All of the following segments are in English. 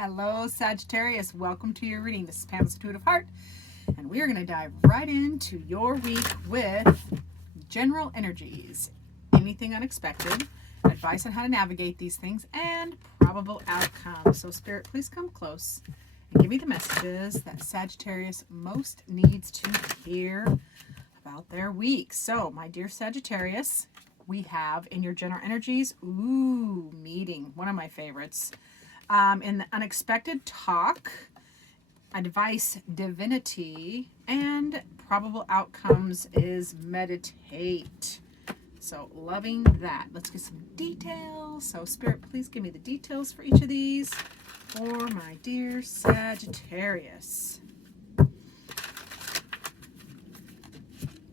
Hello, Sagittarius. Welcome to your reading. This is Pamela's Intuitive Heart, and we are going to dive right into your week with general energies, anything unexpected, advice on how to navigate these things, and probable outcomes. So, Spirit, please come close and give me the messages that Sagittarius most needs to hear about their week. So, my dear Sagittarius, we have in your general energies, meeting, one of my favorites. In the unexpected talk, advice, divinity, and probable outcomes is meditate. So loving that. Let's get some details. So Spirit, please give me the details for each of these for my dear Sagittarius.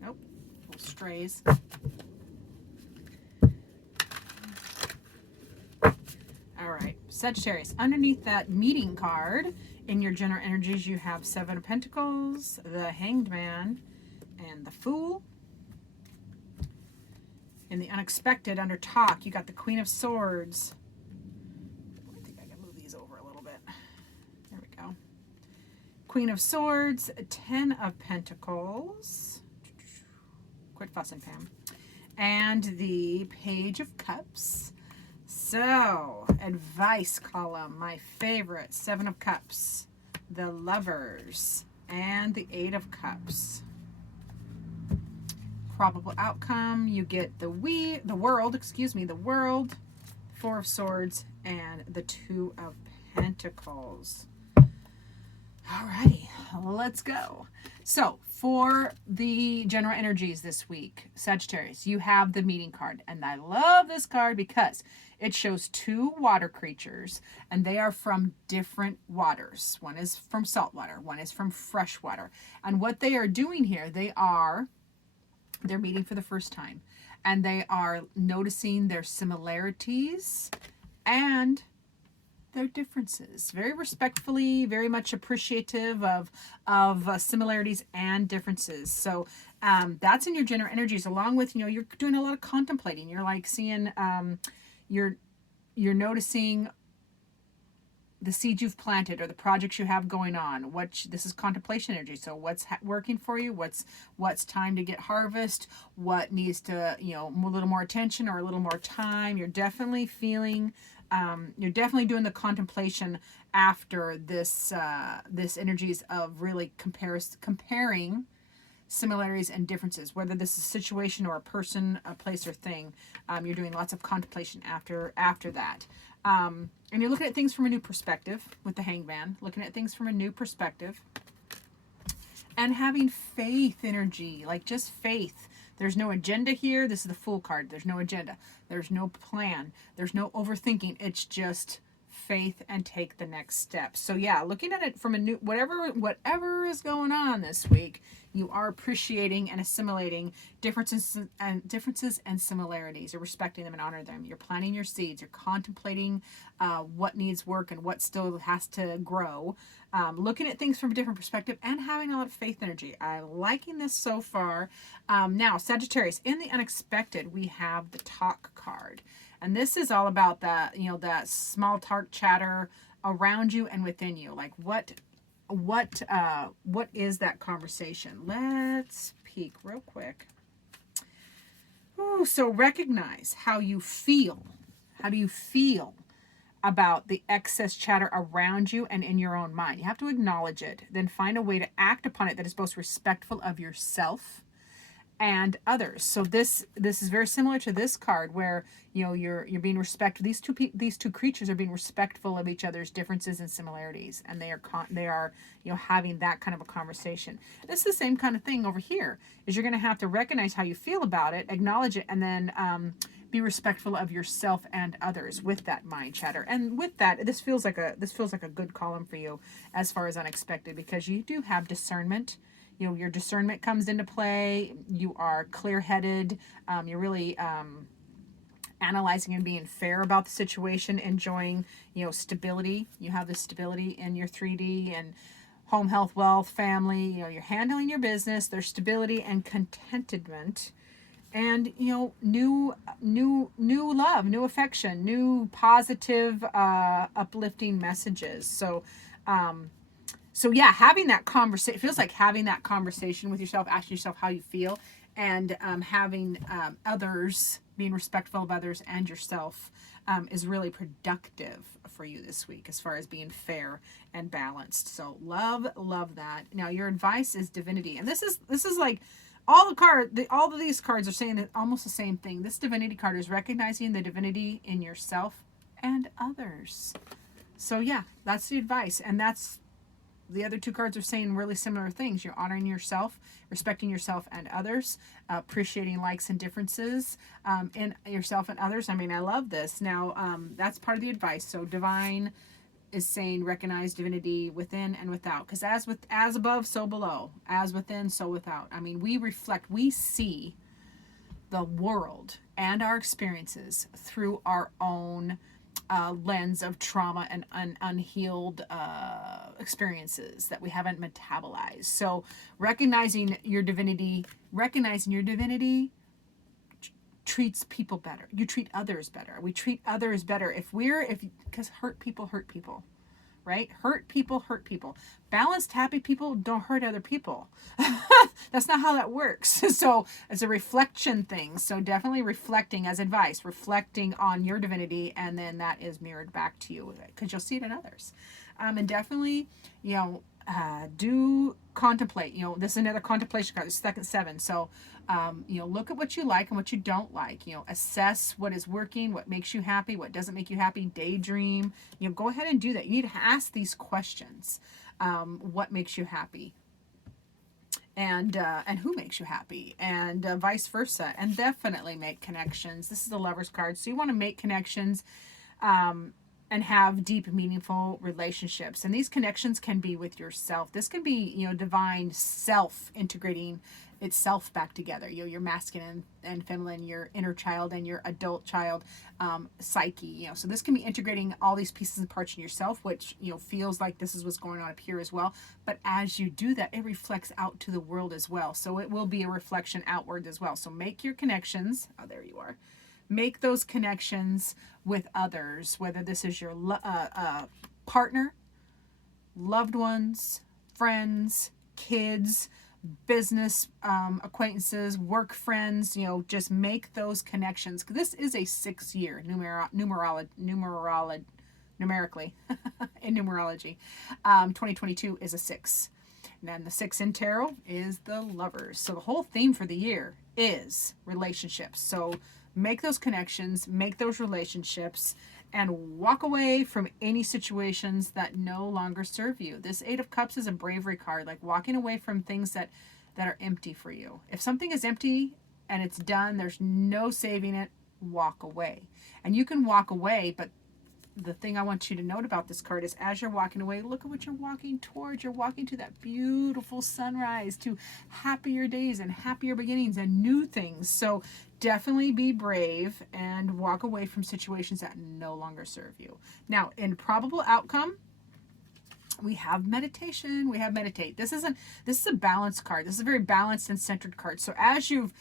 Nope, little strays. All right, Sagittarius, underneath that meeting card, in your general energies, you have Seven of Pentacles, the Hanged Man, and the Fool. In the unexpected, under talk, you got the Queen of Swords. I think I can move these over a little bit. There we go. Queen of Swords, Ten of Pentacles. Quit fussing, Pam. And the Page of Cups. So, advice column, my favorite, Seven of Cups, the Lovers, and the Eight of Cups. Probable outcome, you get the World, Four of Swords, and the Two of Pentacles. Alrighty, let's go. So, for the general energies this week, Sagittarius, you have the meeting card. And I love this card because it shows two water creatures, and they are from different waters. One is from salt water, one is from fresh water. And what they are doing here, they're meeting for the first time. And they are noticing their similarities and their differences, very respectfully, very much appreciative of similarities and differences. So that's in your general energies, along with, you're doing a lot of contemplating. You're like seeing, you're noticing the seeds you've planted or the projects you have going on. This is contemplation energy. So what's working for you? What's time to get harvest? What needs to, a little more attention or a little more time? You're definitely feeling. You're definitely doing the contemplation after this energies of really comparing similarities and differences, whether this is a situation or a person, a place, or thing. You're doing lots of contemplation after that. And you're looking at things from a new perspective with the Hanged Man, looking at things from a new perspective. And having faith energy, like just faith. There's no agenda here. This is the Fool card. There's no agenda. There's no plan. There's no overthinking. It's just faith and take the next step. So yeah, looking at it from a new, whatever is going on this week, you are appreciating and assimilating differences and similarities. You're respecting them and honor them. You're planting your seeds. You're contemplating what needs work and what still has to grow. Looking at things from a different perspective and having a lot of faith energy. I'm liking this so far. Now, Sagittarius, in the unexpected, we have the talk card. And this is all about that, that small talk chatter around you and within you. Like what is that conversation? Let's peek real quick. Ooh, so recognize how you feel. How do you feel about the excess chatter around you and in your own mind? You have to acknowledge it, then find a way to act upon it that is both respectful of yourself and others. So this is very similar to this card where you're being respectful. These two creatures are being respectful of each other's differences and similarities, and they are having that kind of a conversation. This is the same kind of thing over here. Is you're going to have to recognize how you feel about it, acknowledge it, and then be respectful of yourself and others with that mind chatter. And with that, this feels like a good column for you as far as unexpected, because you do have discernment. Your discernment comes into play. You are clear-headed. You're really analyzing and being fair about the situation, enjoying, stability. You have the stability in your 3D and home, health, wealth, family. You're handling your business. There's stability and contentment. and new love, new affection, new positive uplifting messages. So yeah, having that conversation, it feels like having that conversation with yourself, asking yourself how you feel, and having others, being respectful of others and yourself, is really productive for you this week as far as being fair and balanced. So love that. Now your advice is divinity, and this is like all of these cards are saying almost the same thing. This divinity card is recognizing the divinity in yourself and others. So yeah, that's the advice, and that's the other two cards are saying really similar things. You're honoring yourself, respecting yourself and others, appreciating likes and differences in yourself and others. I mean, I love this. Now, that's part of the advice. So divine is saying recognize divinity within and without, because as above, so below, as within, so without. I mean, we see the world and our experiences through our own lens of trauma and unhealed experiences that we haven't metabolized. So recognizing your divinity treats people better. You treat others better. We treat others better because hurt people, right? Hurt people. Balanced, happy people don't hurt other people. That's not how that works. So it's a reflection thing. So definitely reflecting as advice, reflecting on your divinity, and then that is mirrored back to you because you'll see it in others. And definitely, do contemplate. This is another contemplation card. It's second 7. So, look at what you like and what you don't like. Assess what is working, what makes you happy, what doesn't make you happy. Daydream. Go ahead and do that. You need to ask these questions. What makes you happy? And who makes you happy, and vice versa, and definitely make connections. This is the Lover's card, so you want to make connections and have deep, meaningful relationships. And these connections can be with yourself. This can be, divine self integrating itself back together. Your masculine and feminine, your inner child and your adult child psyche. So this can be integrating all these pieces and parts in yourself, which feels like this is what's going on up here as well. But as you do that, it reflects out to the world as well. So it will be a reflection outward as well. So make your connections. Oh, there you are. Make those connections with others, whether this is your partner, loved ones, friends, kids, business acquaintances, work friends. Just make those connections. This is a 6-year numerically in numerology. 2022 is a 6. And then the 6 in tarot is the Lovers. So the whole theme for the year is relationships. So make those connections, make those relationships, and walk away from any situations that no longer serve you. This 8 of Cups is a bravery card, like walking away from things that are empty for you. If something is empty and it's done, there's no saving it, walk away. And you can walk away, but the thing I want you to note about this card is as you're walking away, look at what you're walking towards. You're walking to that beautiful sunrise, to happier days and happier beginnings and new things. So definitely be brave and walk away from situations that no longer serve you. Now, in probable outcome, we have meditation. We have meditate. This is a balanced card. This is a very balanced and centered card. So as you've,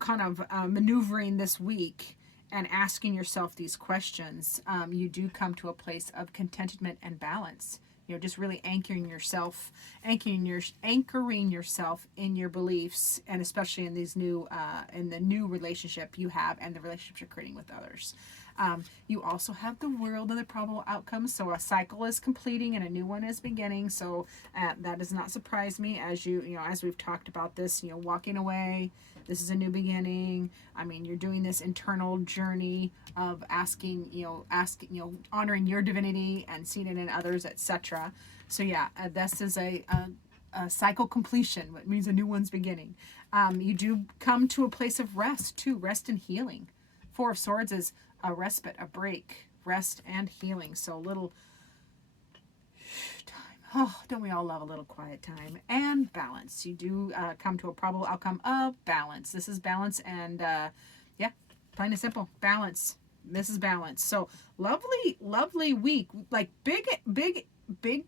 kind of maneuvering this week and asking yourself these questions, you do come to a place of contentment and balance. Just really anchoring yourself in your beliefs, and especially in these in the new relationship you have and the relationship you're creating with others. You also have the World and the probable outcomes. So a cycle is completing and a new one is beginning. So that does not surprise me as as we've talked about this, walking away. This is a new beginning. I mean, you're doing this internal journey of asking, honoring your divinity and seeing it in others, etc. So yeah, this is a cycle completion, which means a new one's beginning. You do come to a place of rest too, rest and healing. 4 of Swords is a respite, a break, rest and healing. So a little time. Oh, don't we all love a little quiet time? And balance. You do come to a probable outcome of balance. This is balance, and yeah, plain and simple, balance. This is balance. So lovely week. Like big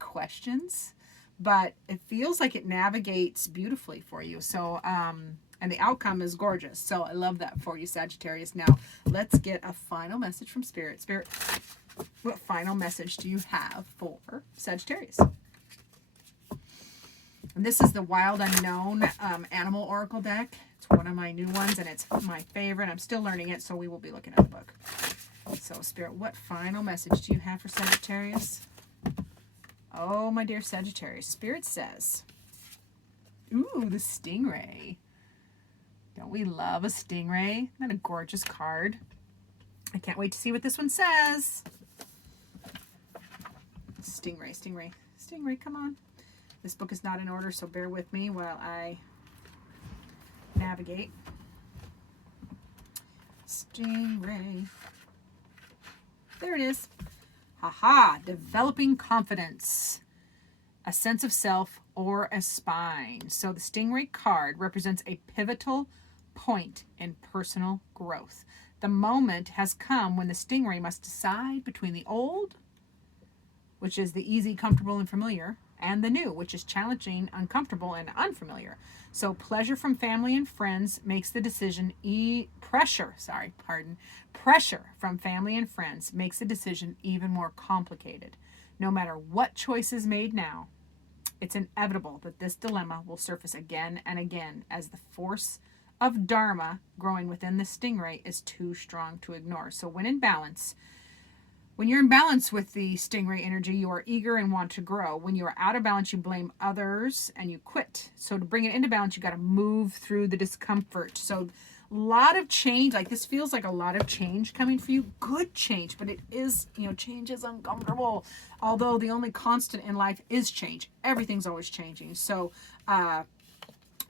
questions, but it feels like it navigates beautifully for you. So And the outcome is gorgeous. So I love that for you, Sagittarius. Now, let's get a final message from Spirit. Spirit, what final message do you have for Sagittarius? And this is the Wild Unknown Animal Oracle deck. It's one of my new ones, and it's my favorite. I'm still learning it, so we will be looking at the book. So, Spirit, what final message do you have for Sagittarius? Oh, my dear Sagittarius, Spirit says, ooh, the Stingray. Don't we love a Stingray? Isn't that a gorgeous card? I can't wait to see what this one says. Stingray, Stingray, Stingray, come on. This book is not in order, so bear with me while I navigate. Stingray. There it is. Haha, developing confidence, a sense of self, or a spine. So the Stingray card represents a pivotal point in personal growth. The moment has come when the Stingray must decide between the old, which is the easy, comfortable, and familiar, and the new, which is challenging, uncomfortable, and unfamiliar. So pleasure from family and friends makes the decision pressure from family and friends makes the decision even more complicated. No matter what choice is made now, it's inevitable that this dilemma will surface again and again as the force of Dharma growing within the Stingray is too strong to ignore. So when you're in balance with the Stingray energy, you are eager and want to grow. When you are out of balance, you blame others and you quit. So to bring it into balance, you got to move through the discomfort. So a lot of change, like this feels like a lot of change coming for you. Good change, but it is, change is uncomfortable. Although the only constant in life is change. Everything's always changing. So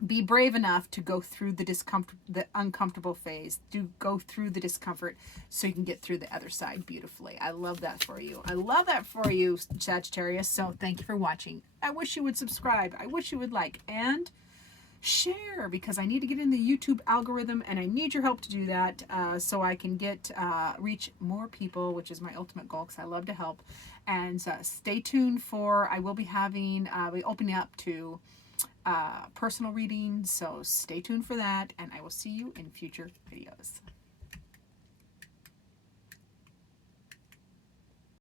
be brave enough to go through the uncomfortable phase. Go through the discomfort so you can get through the other side beautifully. I love that for you. I love that for you, Sagittarius. So thank you for watching. I wish you would subscribe. I wish you would like and share, because I need to get in the YouTube algorithm and I need your help to do that, so I can reach more people, which is my ultimate goal, because I love to help. And stay tuned I will be opening up to personal readings, so stay tuned for that, and I will see you in future videos.